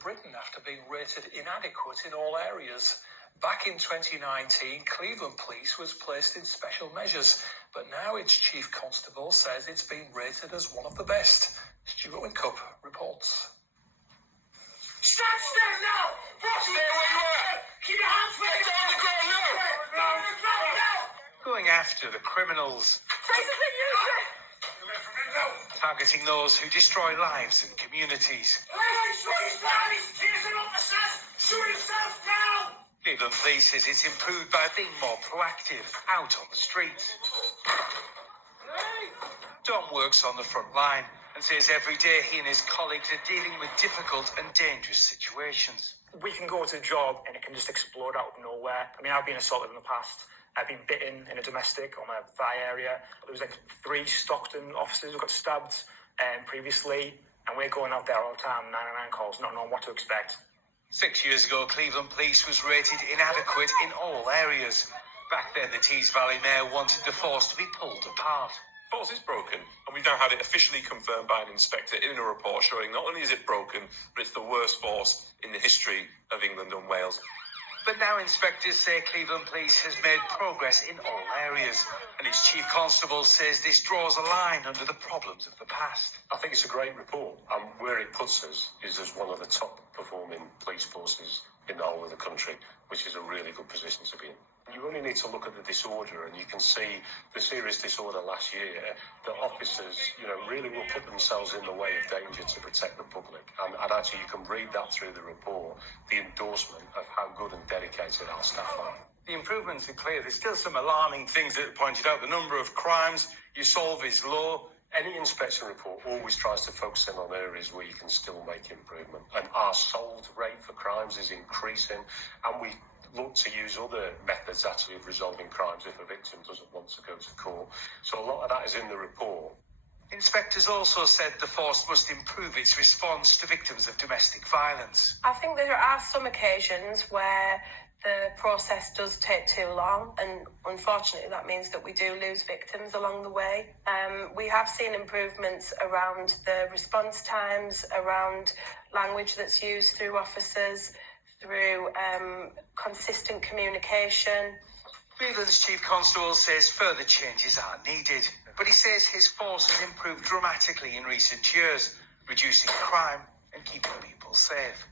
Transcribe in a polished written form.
Britain after being rated inadequate in all areas. Back in 2019, Cleveland Police was placed in special measures, but now its chief constable says it's been rated as one of the best. Stuart Wincup reports. Stand still now! Stay where you are! Keep your hands where you are! Down the ground now! Going after the criminals. Targeting those who destroy lives and communities. Cleveland Police says it's improved by being more proactive out on the streets. Dom works on the front line and says every day he and his colleagues are dealing with difficult and dangerous situations. We can go to a job and it can just explode out of nowhere. I mean, I've been assaulted in the past. I've been bitten in a domestic on my thigh area. There was like 3 Stockton officers who got stabbed previously, and we're going out there all the time, 999 calls, not knowing what to expect. 6 years ago, Cleveland Police was rated inadequate in all areas. Back then, the Tees Valley Mayor wanted the force to be pulled apart. The force is broken, and we've now had it officially confirmed by an inspector in a report showing not only is it broken, but it's the worst force in the history of England and Wales. But now inspectors say Cleveland Police has made progress in all areas, and its chief constable says this draws a line under the problems of the past. I think it's a great report, and where it puts us is as one of the top performing police forces in the whole of the country, which is a really good position to be in. You only need to look at the disorder, and you can see the serious disorder last year, that officers, really will put themselves in the way of danger to protect the public. And actually, you can read that through the report, the endorsement of how good and dedicated our staff are. The improvements are clear. There's still some alarming things that are pointed out. The number of crimes you solve is low. Any inspection report always tries to focus in on areas where you can still make improvement. And our solved rate for crimes is increasing, and we look to use other methods actually of resolving crimes if a victim doesn't want to go to court. So a lot of that is in the report. Inspectors also said the force must improve its response to victims of domestic violence. I think there are some occasions where the process does take too long, and unfortunately that means that we do lose victims along the way. We have seen improvements around the response times, around language that's used through officers, through consistent communication. Cleveland's chief constable says further changes are needed, but he says his force has improved dramatically in recent years, reducing crime and keeping people safe.